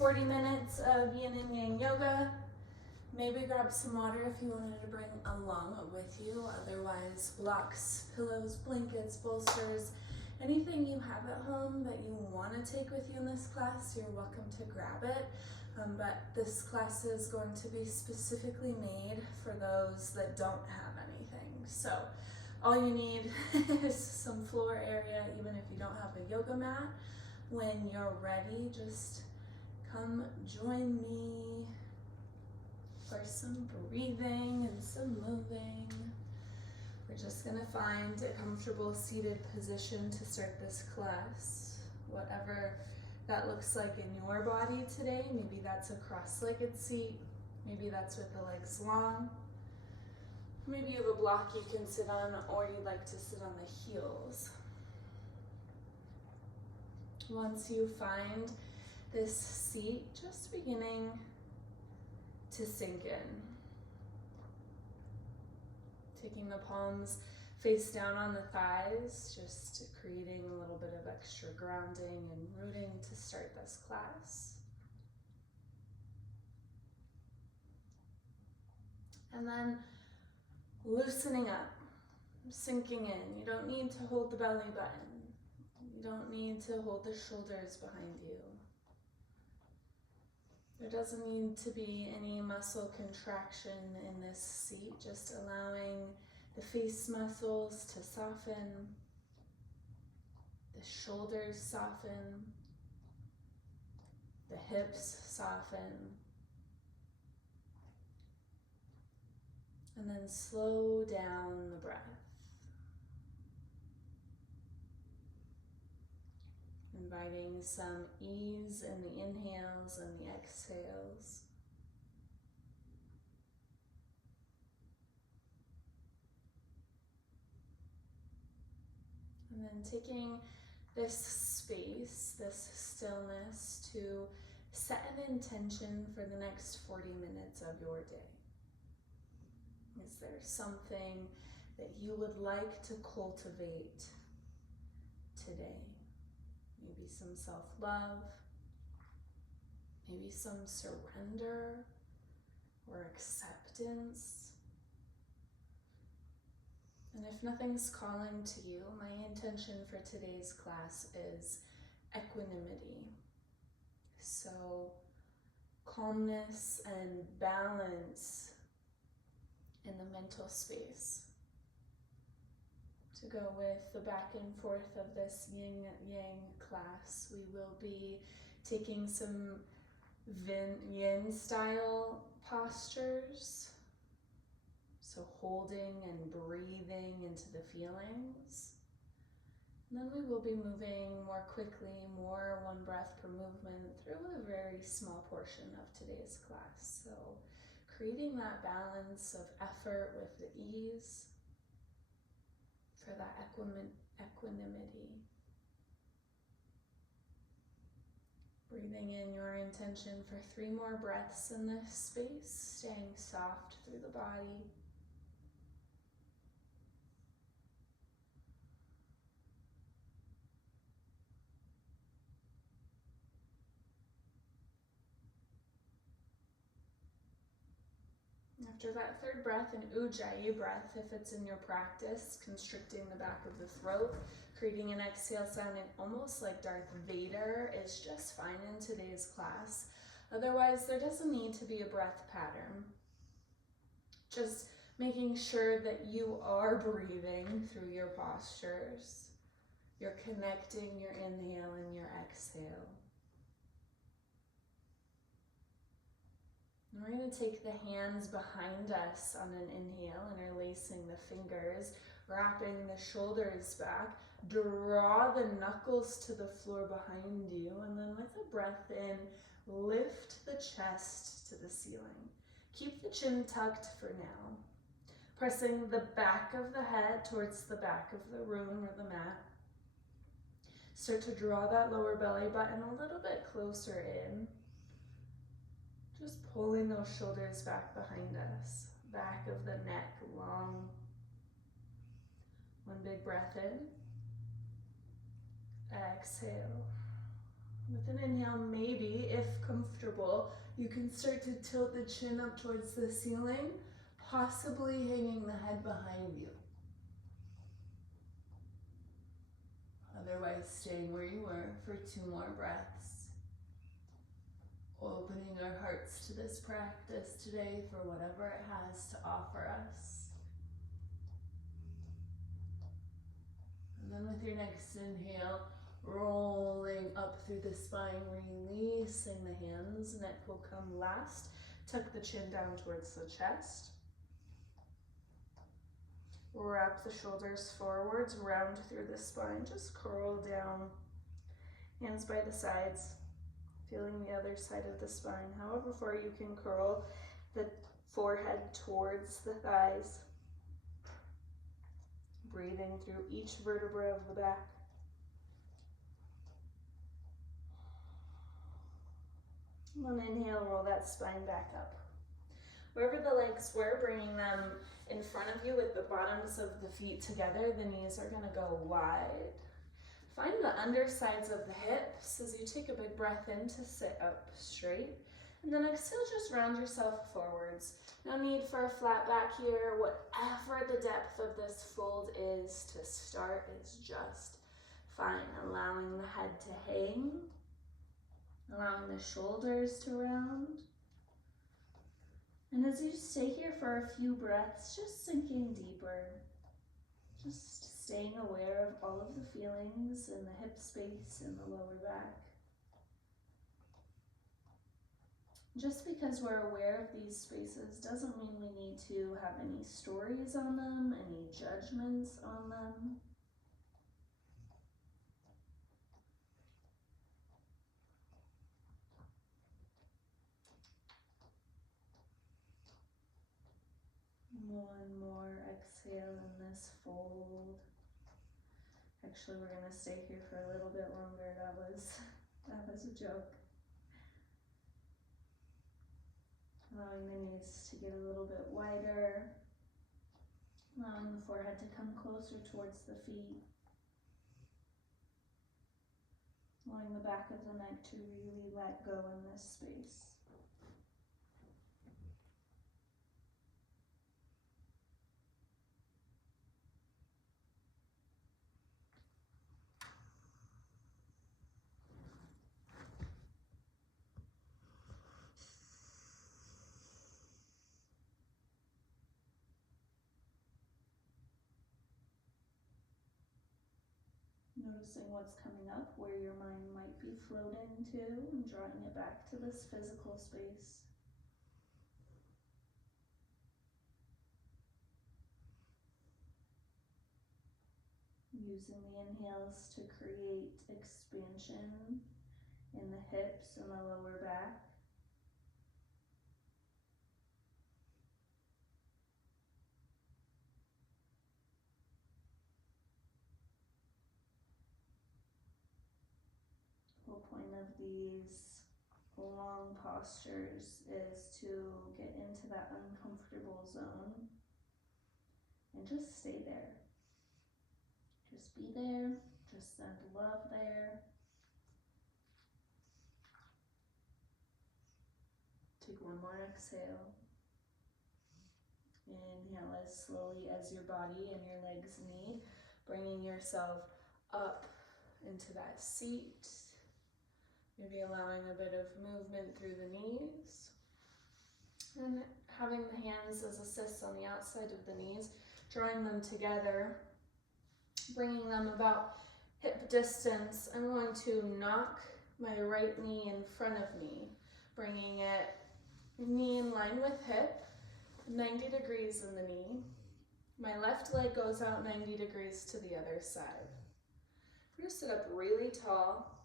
40 minutes of yin and yang yoga. Maybe grab some water if you wanted to bring along with you. Otherwise, blocks, pillows, blankets, bolsters, anything you have at home that you want to take with you in this class, you're welcome to grab it. But this class is going to be specifically made for those that don't have anything. So all you need is some floor area, even if you don't have a yoga mat. When you're ready, just come join me for some breathing and some moving. We're just gonna find a comfortable seated position to start this class. Whatever that looks like in your body today. Maybe that's a cross-legged seat. Maybe that's with the legs long. Maybe you have a block you can sit on, or you'd like to sit on the heels. Once you find this seat, just beginning to sink in. Taking the palms face down on the thighs, just creating a little bit of extra grounding and rooting to start this class. And then loosening up, sinking in. You don't need to hold the belly button. You don't need to hold the shoulders behind you. There doesn't need to be any muscle contraction in this seat, just allowing the face muscles to soften, the shoulders soften, the hips soften, and then slow down the breath. Inviting some ease in the inhales and the exhales. And then taking this space, this stillness, to set an intention for the next 40 minutes of your day. Is there something that you would like to cultivate today? Maybe some self-love, maybe some surrender or acceptance. And if nothing's calling to you, my intention for today's class is equanimity. So calmness and balance in the mental space. To go with the back and forth of this yin-yang class, we will be taking some yin style postures. So holding and breathing into the feelings. And then we will be moving more quickly, more one breath per movement through a very small portion of today's class. So creating that balance of effort with the ease for that equanimity. Breathing in your intention for 3 more breaths in this space, staying soft through the body. After that 3rd breath, an ujjayi breath, if it's in your practice, constricting the back of the throat, creating an exhale sounding almost like Darth Vader is just fine in today's class. Otherwise, there doesn't need to be a breath pattern. Just making sure that you are breathing through your postures. You're connecting your inhale and your exhale. And we're going to take the hands behind us on an inhale, interlacing the fingers, wrapping the shoulders back. Draw the knuckles to the floor behind you, and then with a breath in, lift the chest to the ceiling. Keep the chin tucked for now. Pressing the back of the head towards the back of the room or the mat. Start to draw that lower belly button a little bit closer in. Just pulling those shoulders back behind us. Back of the neck long. One big breath in. Exhale. With an inhale, maybe, if comfortable, you can start to tilt the chin up towards the ceiling, possibly hanging the head behind you. Otherwise, staying where you were for 2 more breaths. Opening our hearts to this practice today for whatever it has to offer us. And then with your next inhale, rolling up through the spine, releasing the hands. Neck will come last. Tuck the chin down towards the chest. Wrap the shoulders forwards, round through the spine. Just curl down. Hands by the sides. Feeling the other side of the spine. However far you can curl the forehead towards the thighs. Breathing through each vertebra of the back. And inhale, roll that spine back up. Wherever the legs were, bringing them in front of you with the bottoms of the feet together. The knees are going to go wide. Find the undersides of the hips as you take a big breath in to sit up straight. And then exhale, just round yourself forwards. No need for a flat back here. Whatever the depth of this fold is to start is just fine. Allowing the head to hang. Allowing the shoulders to round. And as you stay here for a few breaths, just sinking deeper. Just staying aware of all of the feelings in the hip space and the lower back. Just because we're aware of these spaces doesn't mean we need to have any stories on them, any judgments on them. One more exhale in this fold. Actually, we're going to stay here for a little bit longer. That was a joke. Allowing the knees to get a little bit wider. Allowing the forehead to come closer towards the feet. Allowing the back of the neck to really let go in this space. Noticing what's coming up, where your mind might be floating to, and drawing it back to this physical space. Using the inhales to create expansion in the hips and the lower back. The whole point of these long postures is to get into that uncomfortable zone and just stay there. Just be there, just send love there. Take one more exhale. Inhale as slowly as your body and your legs need, bringing yourself up into that seat. Maybe allowing a bit of movement through the knees. And having the hands as assists on the outside of the knees, drawing them together, bringing them about hip distance. I'm going to knock my right knee in front of me, bringing it knee in line with hip, 90 degrees in the knee. My left leg goes out 90 degrees to the other side. I'm going to sit up really tall.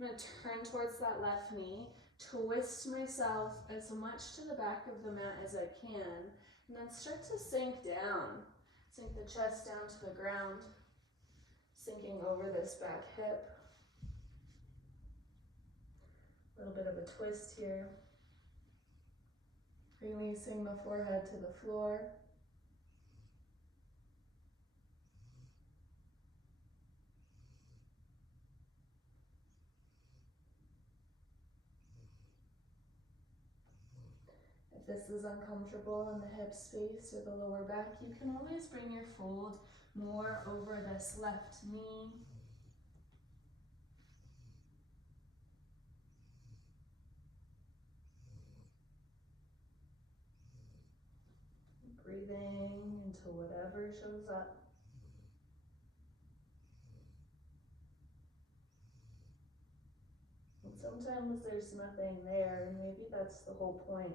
I'm going to turn towards that left knee, twist myself as much to the back of the mat as I can, and then start to sink down. Sink the chest down to the ground, sinking over this back hip. A little bit of a twist here. Releasing the forehead to the floor. If this is uncomfortable in the hip space or the lower back, you can always bring your fold more over this left knee. Breathing into whatever shows up. And sometimes there's nothing there, and maybe that's the whole point.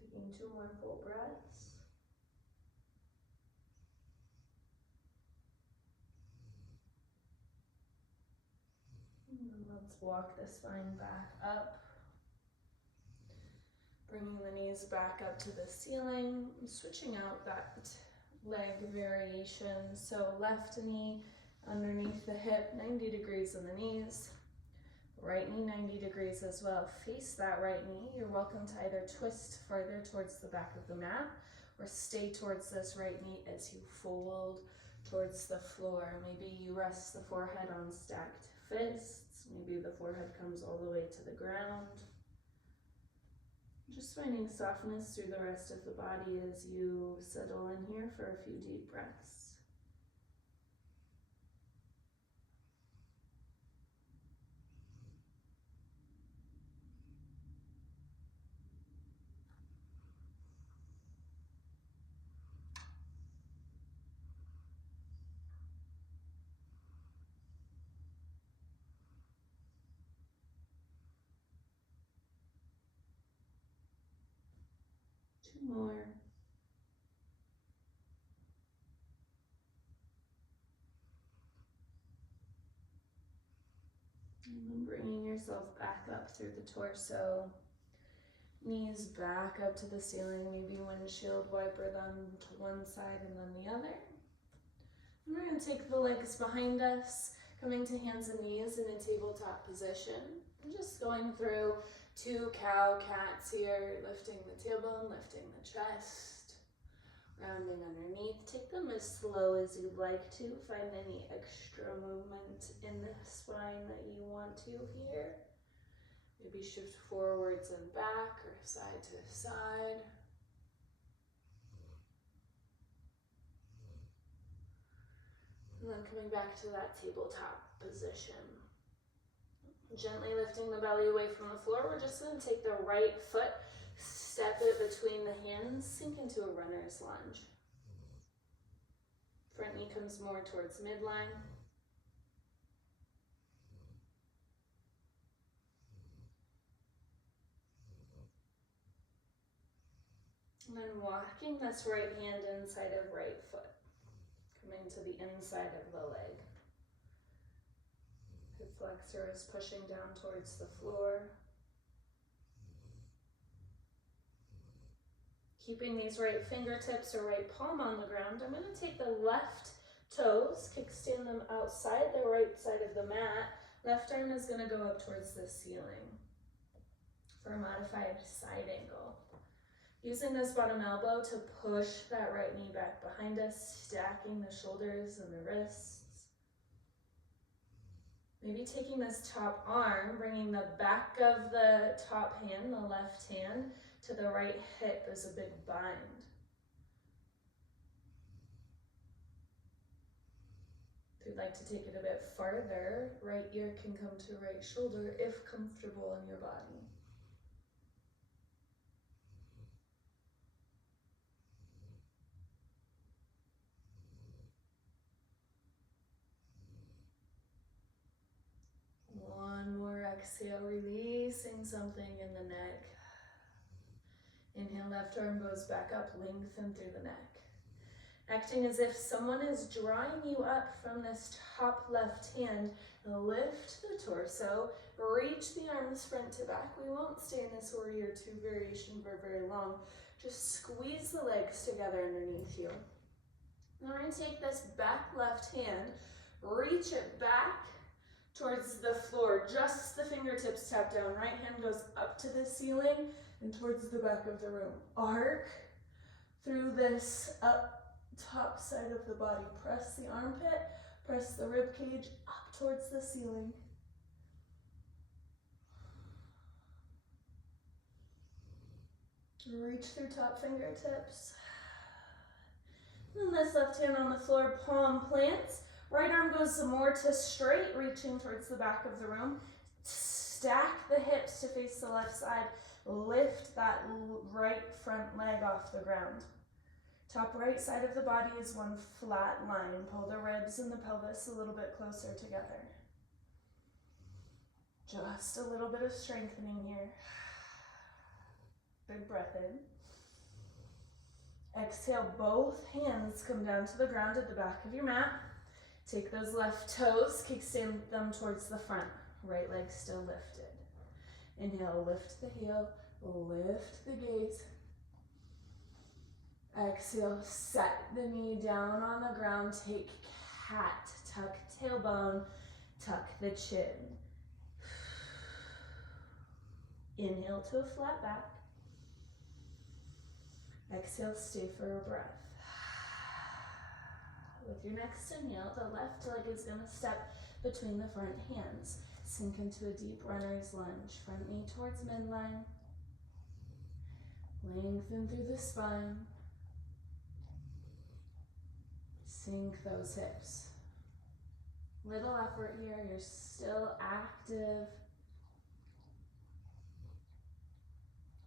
Taking 2 more full breaths. And then let's walk the spine back up. Bringing the knees back up to the ceiling, switching out that leg variation. So left knee underneath the hip, 90 degrees in the knees. Right knee 90 degrees as well. Face that right knee. You're welcome to either twist further towards the back of the mat or stay towards this right knee as you fold towards the floor. Maybe you rest the forehead on stacked fists. Maybe the forehead comes all the way to the ground. Just finding softness through the rest of the body as you settle in here for a few deep breaths. Two more. And then bringing yourself back up through the torso. Knees back up to the ceiling, maybe windshield wiper them to one side and then the other. And we're going to take the legs behind us, coming to hands and knees in a tabletop position. I'm just going through 2 cow cats here, lifting the tailbone, lifting the chest, rounding underneath. Take them as slow as you'd like to. Find any extra movement in the spine that you want to here. Maybe shift forwards and back or side to side. And then coming back to that tabletop position. Gently lifting the belly away from the floor. We're just going to take the right foot, step it between the hands, sink into a runner's lunge. Front knee comes more towards midline. And then walking this right hand inside of right foot, coming to the inside of the leg. Hip flexor is pushing down towards the floor. Keeping these right fingertips or right palm on the ground, I'm going to take the left toes, kickstand them outside the right side of the mat. Left arm is going to go up towards the ceiling for a modified side angle. Using this bottom elbow to push that right knee back behind us, stacking the shoulders and the wrists. Maybe taking this top arm, bringing the back of the top hand, the left hand, to the right hip as a big bind. If you'd like to take it a bit farther, right ear can come to right shoulder if comfortable in your body. One more exhale, releasing something in the neck. Inhale, left arm goes back up, lengthen through the neck. Acting as if someone is drawing you up from this top left hand. Lift the torso, reach the arms front to back. We won't stay in this warrior 2 variation for very long. Just squeeze the legs together underneath you. Now we're going to take this back left hand, reach it back towards the floor. Just the fingertips tap down. Right hand goes up to the ceiling and towards the back of the room. Arc, through this up top side of the body. Press the armpit, press the rib cage up towards the ceiling. Reach through top fingertips. And this left hand on the floor, palm plants. Right arm goes some more to straight, reaching towards the back of the room. Stack the hips to face the left side. Lift that right front leg off the ground. Top right side of the body is one flat line. Pull the ribs and the pelvis a little bit closer together. Just a little bit of strengthening here. Big breath in. Exhale, both hands come down to the ground at the back of your mat. Take those left toes, kickstand them towards the front. Right leg still lifted. Inhale, lift the heel, lift the gaze. Exhale, set the knee down on the ground, take cat, tuck tailbone, tuck the chin. Inhale to a flat back. Exhale, stay for a breath. With your next inhale, the left leg is going to step between the front hands. Sink into a deep runner's lunge. Front knee towards midline. Lengthen through the spine. Sink those hips. Little effort here, you're still active.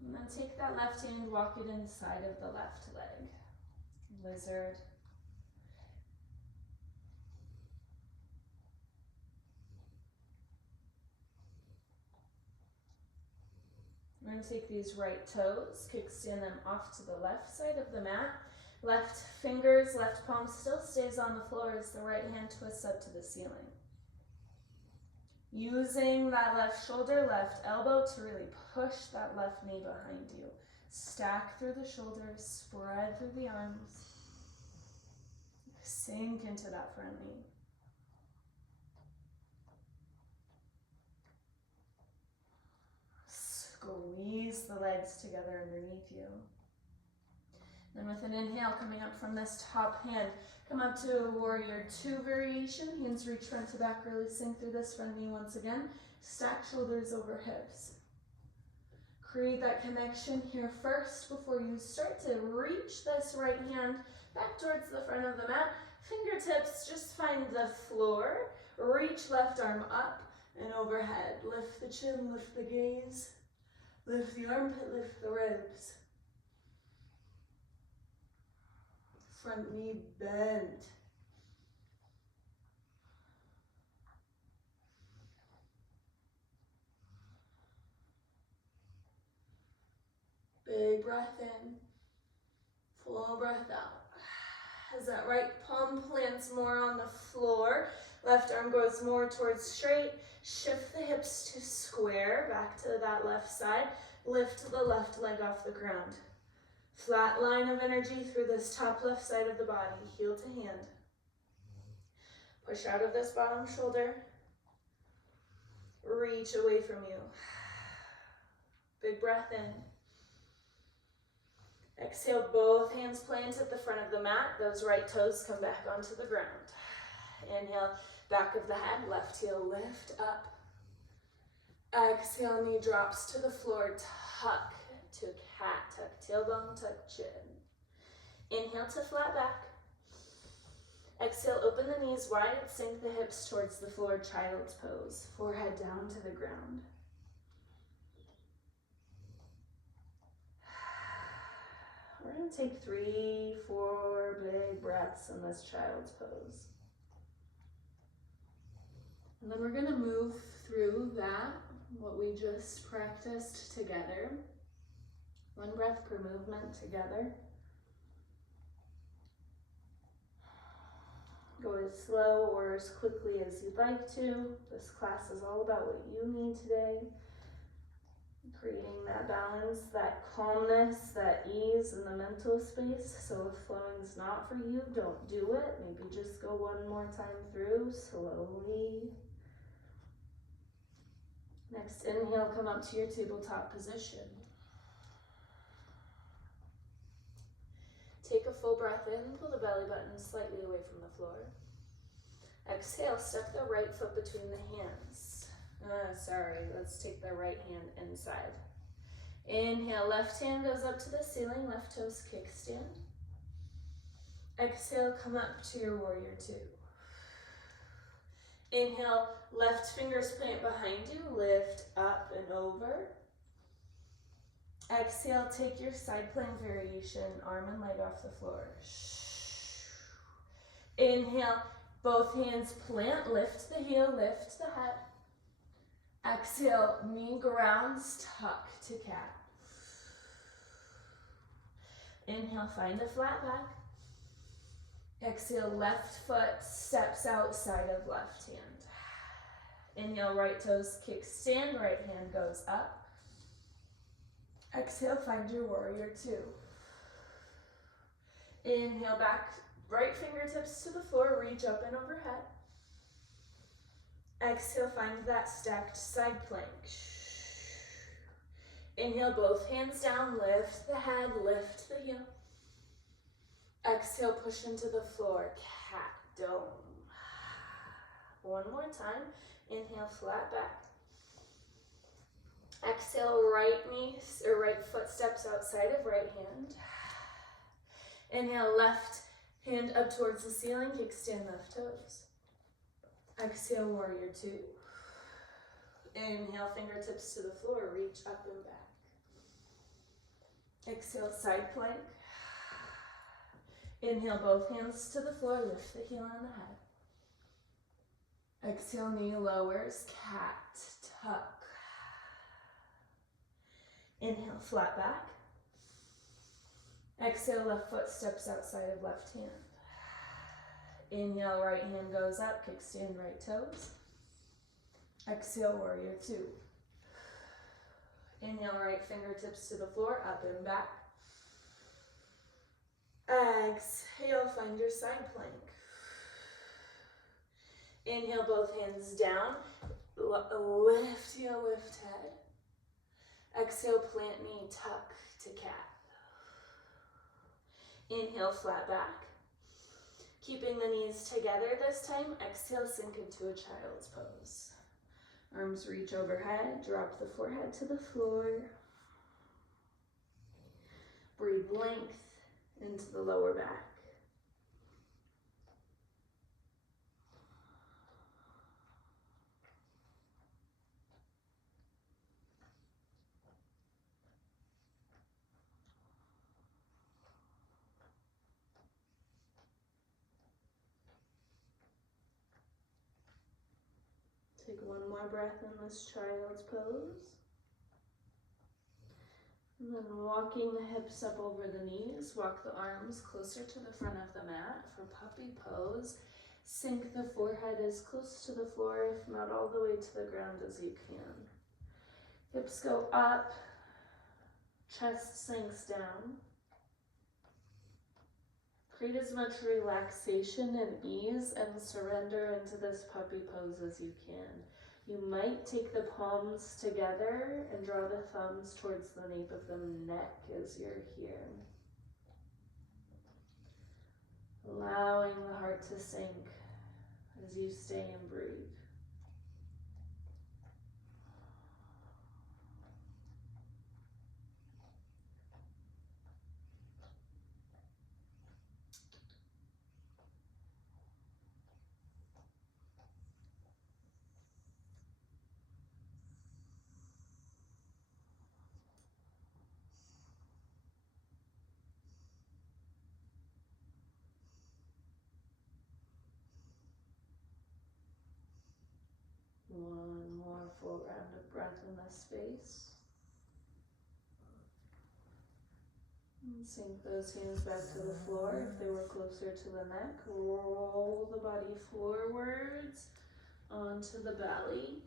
And then take that left hand, walk it inside of the left leg. Lizard. We're going to take these right toes, kickstand them off to the left side of the mat. Left fingers, left palm still stays on the floor as the right hand twists up to the ceiling. Using that left shoulder, left elbow to really push that left knee behind you. Stack through the shoulders, spread through the arms. Sink into that front knee. Squeeze the legs together underneath you. Then with an inhale, coming up from this top hand, come up to a warrior two variation. Hands reach front to back, really sink through this front knee once again. Stack shoulders over hips. Create that connection here first before you start to reach this right hand back towards the front of the mat. Fingertips just find the floor. Reach left arm up and overhead. Lift the chin, lift the gaze. Lift the armpit, lift the ribs. Front knee bent. Big breath in. Full breath out. As that right palm plants more on the floor, left arm goes more towards straight. Shift the hips to square, back to that left side. Lift the left leg off the ground. Flat line of energy through this top left side of the body, heel to hand. Push out of this bottom shoulder. Reach away from you. Big breath in. Exhale, both hands plant at the front of the mat. Those right toes come back onto the ground. Inhale, back of the head, left heel lift up. Exhale, knee drops to the floor, tuck to cat, tuck tailbone, tuck chin. Inhale to flat back. Exhale, open the knees wide, sink the hips towards the floor, child's pose. Forehead down to the ground. We're going to take 3, 4 big breaths in this child's pose. And then we're going to move through that, what we just practiced together. 1 breath per movement together. Go as slow or as quickly as you'd like to. This class is all about what you need today. Creating that balance, that calmness, that ease in the mental space. So if flowing's not for you, don't do it. Maybe just go 1 more time through, slowly. Next inhale, come up to your tabletop position. Take a full breath in, pull the belly button slightly away from the floor. Exhale, step the right foot between the hands. Let's take the right hand inside. Inhale, left hand goes up to the ceiling, left toes kickstand. Exhale, come up to your warrior two. Inhale, left fingers plant behind you, lift up and over. Exhale, take your side plank variation, arm and leg off the floor. Inhale, both hands plant, lift the heel, lift the head. Exhale, knee grounds, tuck to cat. Inhale, find a flat back. Exhale, left foot steps outside of left hand. Inhale, right toes kickstand, right hand goes up. Exhale, find your warrior two. Inhale, back, right fingertips to the floor, reach up and overhead. Exhale, find that stacked side plank. Inhale, both hands down, lift the head, lift the heel. Exhale, push into the floor, cat, dome. One more time, inhale, flat back. Exhale, right knee or right foot steps outside of right hand. Inhale, left hand up towards the ceiling, kickstand left toes. Exhale, warrior two. Inhale, fingertips to the floor, reach up and back. Exhale, side plank. Inhale, both hands to the floor, lift the heel on the head. Exhale, knee lowers, cat, tuck. Inhale, flat back. Exhale, left foot steps outside of left hand. Inhale, right hand goes up, kickstand right toes. Exhale, warrior two. Inhale, right fingertips to the floor, up and back. Exhale, find your side plank. Inhale, both hands down. Lift heel, lift head. Exhale, plant knee, tuck to cat. Inhale, flat back. Keeping the knees together this time, exhale, sink into a child's pose. Arms reach overhead, drop the forehead to the floor. Breathe length into the lower back. Take one more breath in this child's pose. And then walking the hips up over the knees, walk the arms closer to the front of the mat for puppy pose. Sink the forehead as close to the floor, if not all the way to the ground as you can. Hips go up, chest sinks down. Create as much relaxation and ease and surrender into this puppy pose as you can. You might take the palms together and draw the thumbs towards the nape of the neck as you're here. Allowing the heart to sink as you stay and breathe. One more full round of breath in this space. And sink those hands back to the floor if they were closer to the neck. Roll the body forwards onto the belly.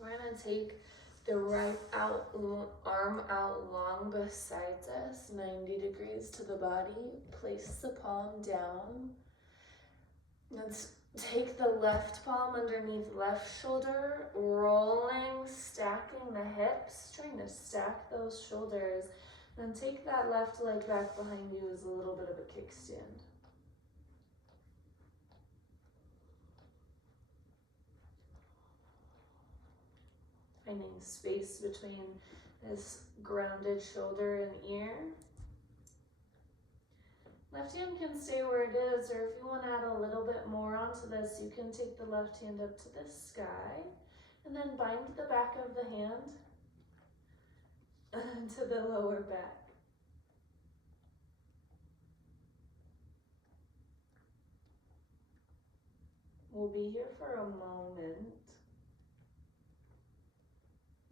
We're going to take the right arm out long beside us, 90 degrees to the body. Place the palm down. Let's take the left palm underneath left shoulder, rolling, stacking the hips, trying to stack those shoulders Then take that left leg back behind you as a little bit of a kickstand. Finding space between this grounded shoulder and ear. Left hand can stay where it is, or if you want to add a little bit more onto this, you can take the left hand up to the sky and then bind the back of the hand to the lower back. We'll be here for a moment,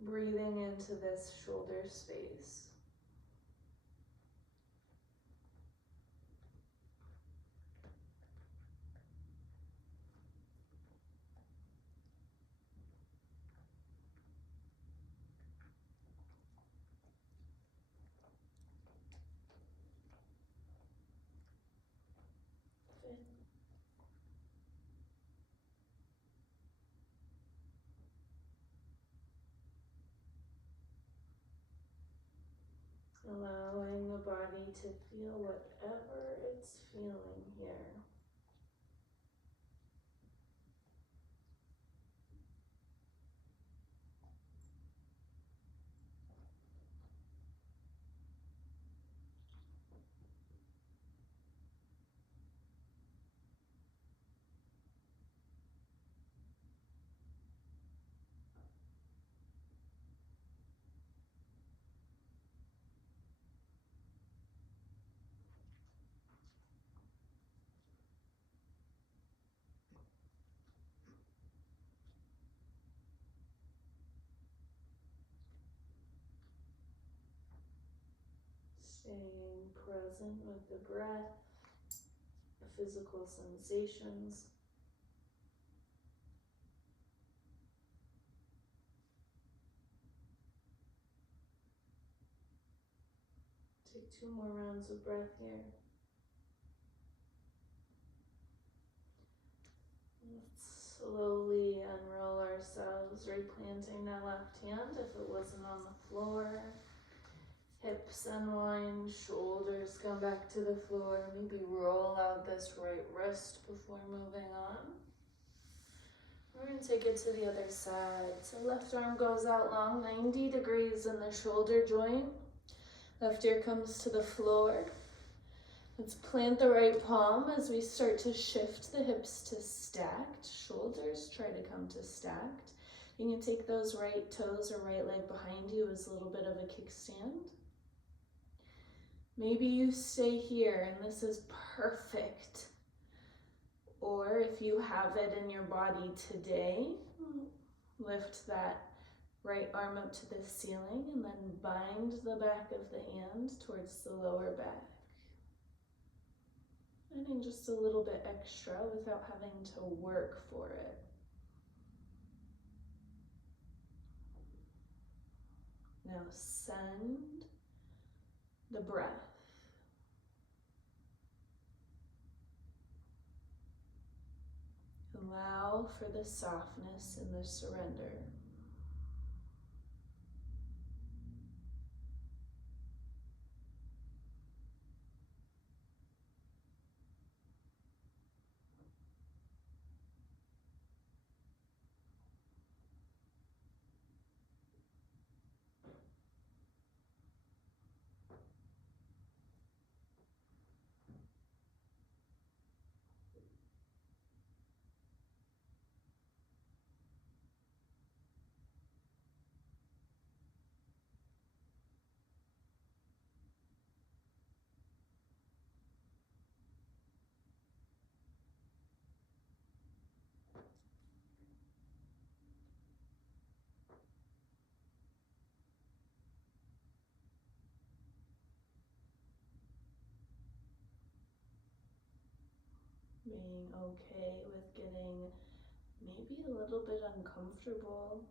breathing into this shoulder space. Allowing the body to feel whatever it's feeling here. Staying present with the breath, the physical sensations. Take 2 more rounds of breath here. Let's slowly unroll ourselves, replanting that left hand if it wasn't on the floor. Hips unwind, shoulders come back to the floor. Maybe roll out this right wrist before moving on. We're going to take it to the other side. So left arm goes out long, 90 degrees in the shoulder joint. Left ear comes to the floor. Let's plant the right palm as we start to shift the hips to stacked. Shoulders try to come to stacked. You can take those right toes or right leg behind you as a little bit of a kickstand. Maybe you stay here and this is perfect. Or if you have it in your body today, lift that right arm up to the ceiling and then bind the back of the hand towards the lower back. Adding just a little bit extra without having to work for it. Now send the breath. Allow for the softness and the surrender. Being okay with getting maybe a little bit uncomfortable.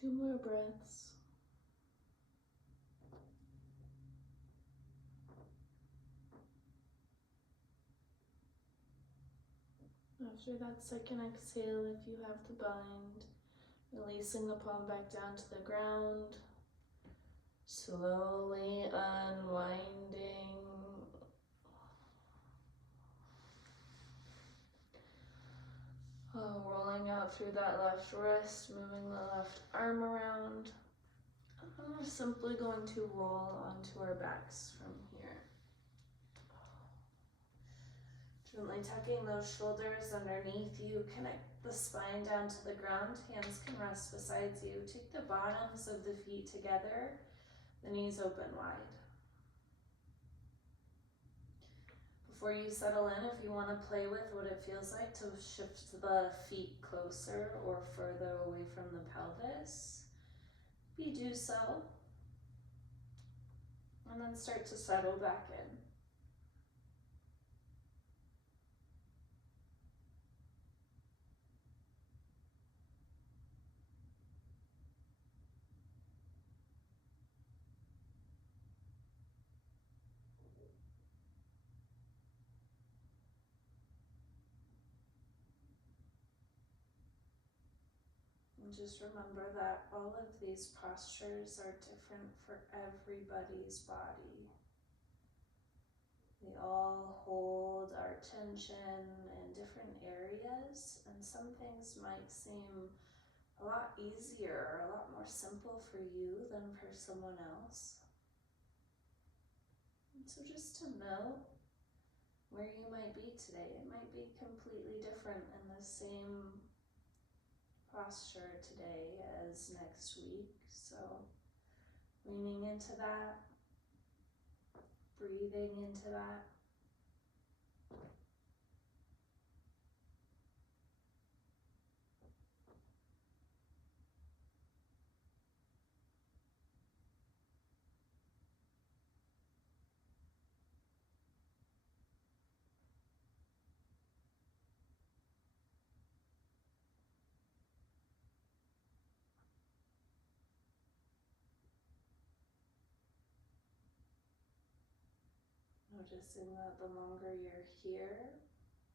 2 more breaths. After that second exhale, if you have to bind, releasing the palm back down to the ground, slowly unwinding. Rolling out through that left wrist, moving the left arm around. And we're simply going to roll onto our backs from here. Gently tucking those shoulders underneath you, connect the spine down to the ground. Hands can rest beside you. Take the bottoms of the feet together, the knees open wide. Before you settle in, if you want to play with what it feels like to shift the feet closer or further away from the pelvis, you do so. And then start to settle back in. And just remember that all of these postures are different for everybody's body. We all hold our tension in different areas, and some things might seem a lot easier or a lot more simple for you than for someone else. And so just to know where you might be today, it might be completely different in the same posture today as next week. So leaning into that, breathing into that. Noticing that the longer you're here,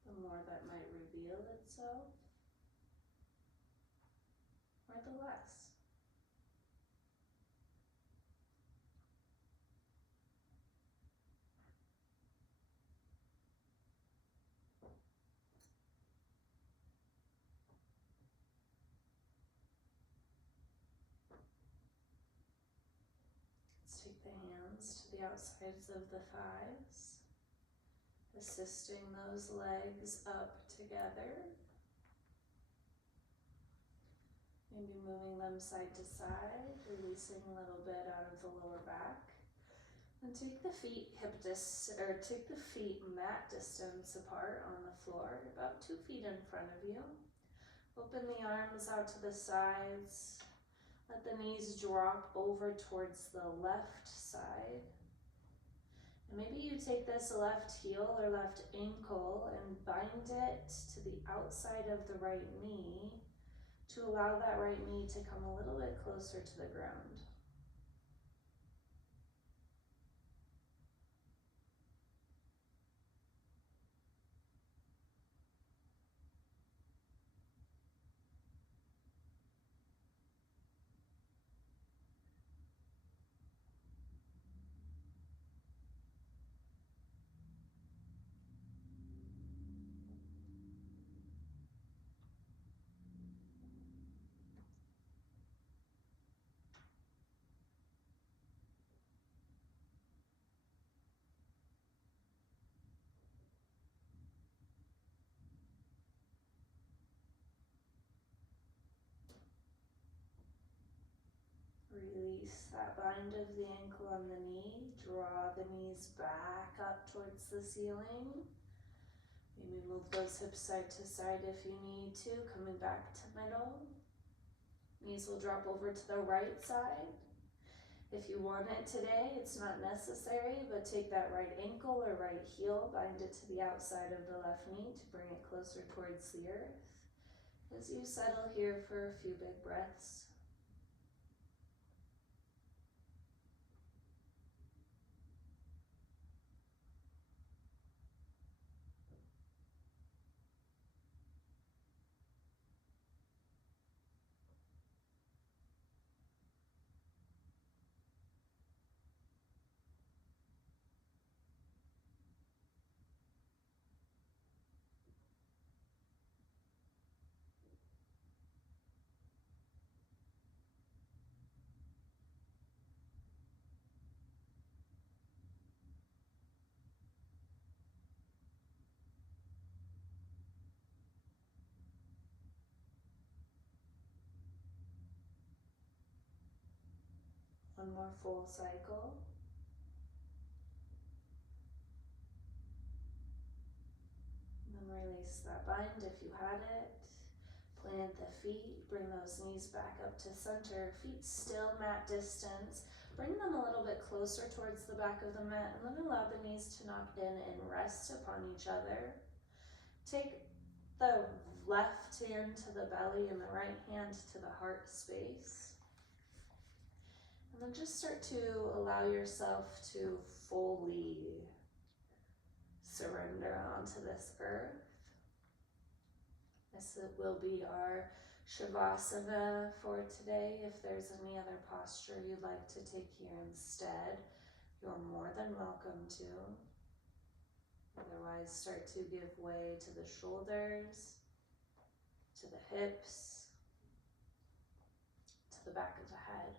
the more that might reveal itself, or the less. Let's take the hands to the outsides of the thighs, assisting those legs up together. Maybe moving them side to side, releasing a little bit out of the lower back. And take the feet take the feet mat distance apart on the floor, about 2 feet in front of you. Open the arms out to the sides. Let the knees drop over towards the left side. And maybe you take this left heel or left ankle and bind it to the outside of the right knee to allow that right knee to come a little bit closer to the ground. Release that bind of the ankle on the knee. Draw the knees back up towards the ceiling. Maybe move those hips side to side if you need to, coming back to middle. Knees will drop over to the right side. If you want it today, it's not necessary, but take that right ankle or right heel, bind it to the outside of the left knee to bring it closer towards the earth. As you settle here for a few big breaths. One more full cycle. And then release that bind if you had it. Plant the feet, bring those knees back up to center, feet still mat distance. Bring them a little bit closer towards the back of the mat and then allow the knees to knock in and rest upon each other. Take the left hand to the belly and the right hand to the heart space. And then just start to allow yourself to fully surrender onto this earth. This will be our Shavasana for today. If there's any other posture you'd like to take here instead, you're more than welcome to. Otherwise, start to give way to the shoulders, to the hips, to the back of the head.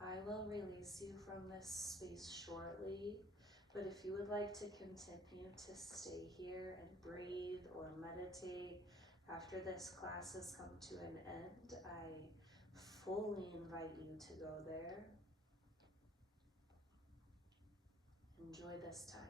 I will release you from this space shortly, but if you would like to continue to stay here and breathe or meditate after this class has come to an end, I fully invite you to go there. Enjoy this time.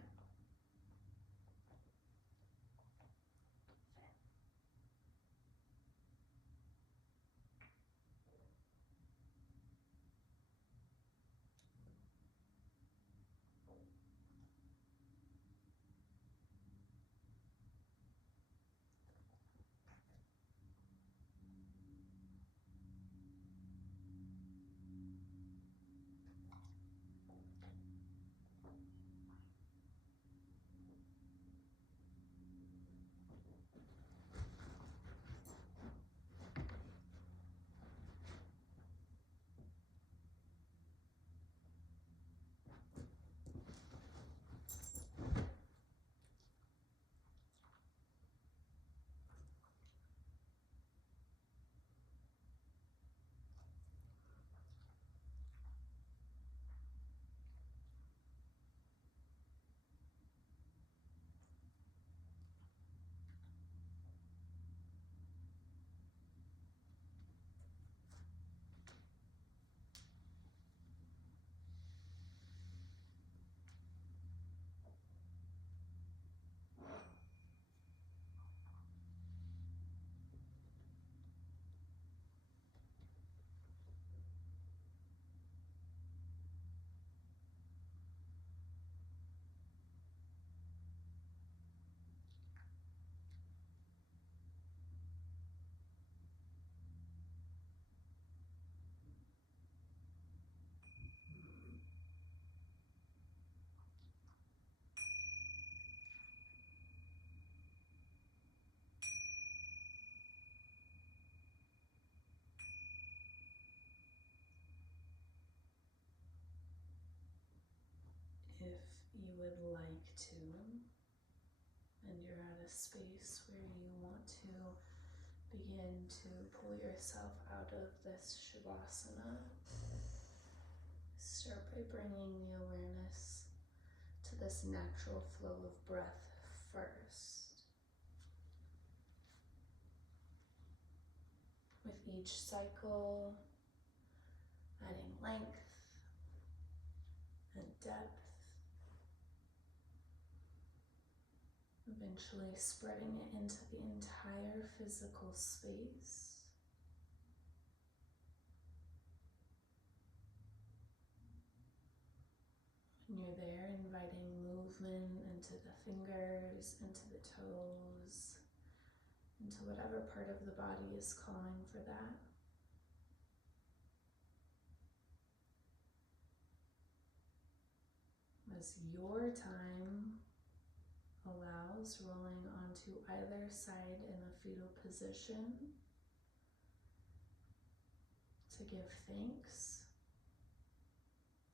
If you would like to, and you're at a space where you want to begin to pull yourself out of this Shavasana, start by bringing the awareness to this natural flow of breath first. With each cycle, adding length and depth, eventually spreading it into the entire physical space. When you're there, inviting movement into the fingers, into the toes, into whatever part of the body is calling for that. As your time allows, rolling onto either side in a fetal position to give thanks,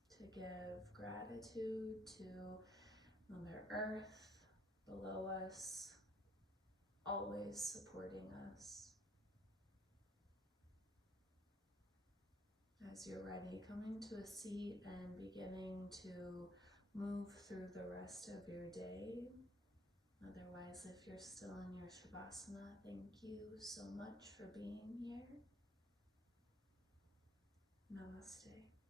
to give gratitude to Mother Earth below us, always supporting us. As you're ready, coming to a seat and beginning to move through the rest of your day. Otherwise, otherwise, if you're still in your Shavasana, thank you so much for being here. Namaste.